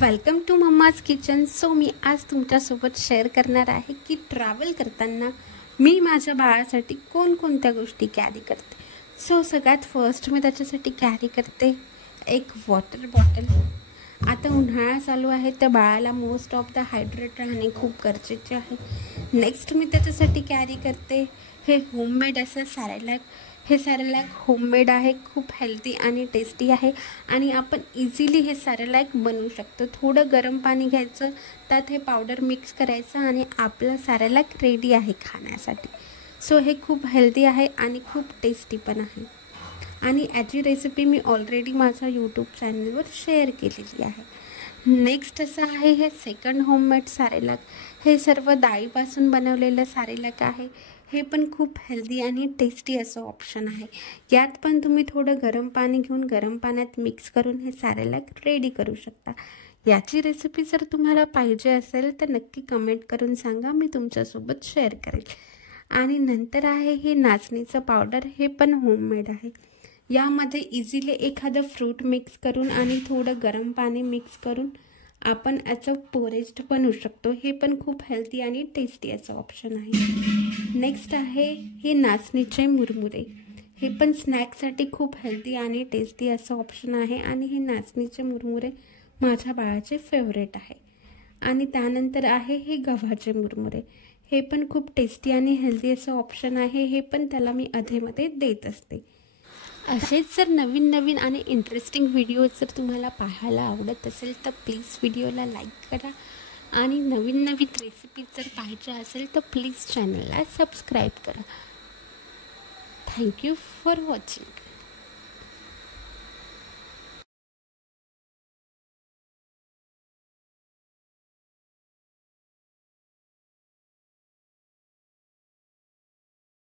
Welcome to mumma's kitchen. So मी आज तुमच्यासोबत शेअर करणार आहे की ट्रॅव्हल करताना मी माझ्या बाळासाठी कोणकोणत्या गोष्टी कॅरी करते. सो सगळ्यात फर्स्ट मी त्याच्यासाठी कॅरी करते एक वॉटर बॉटल. आता उन्हाळा चालू आहे तर बाळाला मोस्ट ऑफ द हायड्रेट राहणे खूप गरजेचे आहे. नेक्स्ट मी त्याच्यासाठी कॅरी करते हे होममेड असं सॅरेलॅक. हे सॅरेलॅक होममेड आहे, खूप हेल्दी आणि टेस्टी आहे आणि आपण इझिली हे सॅरेलॅक बनवू शकतो. थोडं गरम पाणी घ्यायचं, त्यात हे पावडर मिक्स करायचं आणि आपलं सॅरेलॅक रेडी आहे खाण्यासाठी. सो हे खूप हेल्दी आहे आणि खूप टेस्टी पण आहे आणि याची रेसिपी मी ऑलरेडी माझ्या यूट्यूब चॅनलवर शेअर केलेली आहे. नेक्स्ट असं आहे हे सेकंड होममेड सॅरेलॅक. हे सर्व डाळीपासून बनवलेलं सॅरेलॅक आहे. हे पण खूप हेल्दी आणि टेस्टी असं ऑप्शन आहे. यात पण तुम्ही थोडं गरम पाणी घेऊन गरम पाण्यात मिक्स करून हे सॅरेलॅक रेडी करू शकता. याची रेसिपी जर तुम्हाला पाहिजे असेल तर नक्की कमेंट करून सांगा, मी तुमच्यासोबत शेअर करेल. आणि नंतर आहे हे नाचणीचं पावडर. हे पण होममेड आहे. यामध्ये इझिली एखादं फ्रूट मिक्स करून आणि थोडं गरम पाणी मिक्स करून आपण याचं पोरेज बनवू शकतो. हे पण खूप हेल्दी आणि टेस्टी असं ऑप्शन आहे. नेक्स्ट आहे हे नाचणीचे मुरमुरे. हे पण स्नॅक्ससाठी खूप हेल्दी आणि टेस्टी असं ऑप्शन आहे आणि हे नाचणीचे मुरमुरे माझ्या बाळाचे फेवरेट आहे. आणि त्यानंतर आहे हे गव्हाचे मुरमुरे. हे पण खूप टेस्टी आणि हेल्दी असं ऑप्शन आहे. हे पण त्याला मी अधेमध्ये देत असते. असेच जर नवीन आणि इंटरेस्टिंग व्हिडिओ जर तुम्हाला पाहायला आवडत असेल तर प्लीज व्हिडिओला लाईक करा आणि नवीन रेसिपीज जर पाहिजे असेल तर प्लीज चॅनलला सबस्क्राईब करा. Thank you for watching.